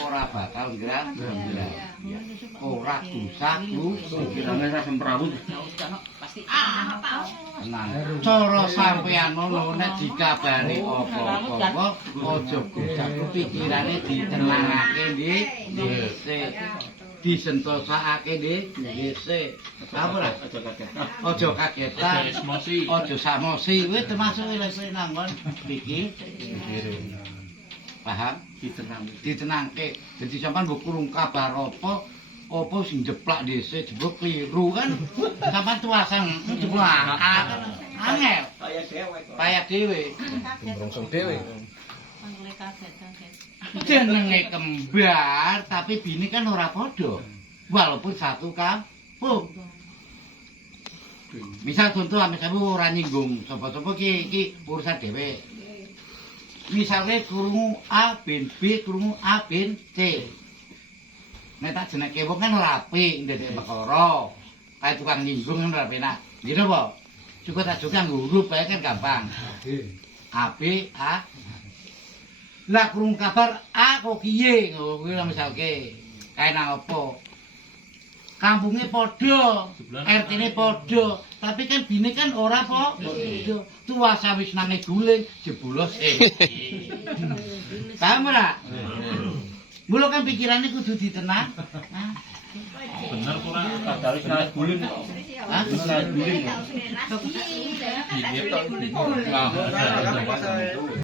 ora bakal gerang. Ora dusak lu pikirane ra semrawut. Pasti Tenang. Cara sampeyan ngono nek dikabari apa-apa aja dusak pikirane ditenangake nggih. Dhisik. Disentosake nggih. Dhisik. Apa ora? Aja kagetan. Aja samosi. Kuwi termasuk wis nanggon iki. Paham? Ditenangke. Jadi sampean mbok kurung kabar apa sing jeplak dhisik jebul kliru kan. Sampean tuasan jeplak. Angel. Payah dhewe. Rongsong dhewe. Jenenge kembar tapi bini kan ora padha. Walaupun satu kampung. Misal contoh ame ora nyinggung sapa-sapa iki urusan dhewe. Misalnya krungu A bin B, krungu A bin C. Nek tak jenenge wong kan ora apik ndek perkara. Kayak tukang nyinggung kan ora penak. Gitu apa? Cukup tak juga huruf bae kan gampang. A B A. Lah krungu kabar A kok kiye ngono kuwi misalke. Kae nang apa? Kampungnya podo, RT-ne podo, tapi kan bini kan ora podo. Tua sawis nange guling, jebolos Paham ora? Mula kan pikirannya kudu ditenang. Bener kok ora kadare naik guling kok. Hah? Naik guling. Iya. Iya tok.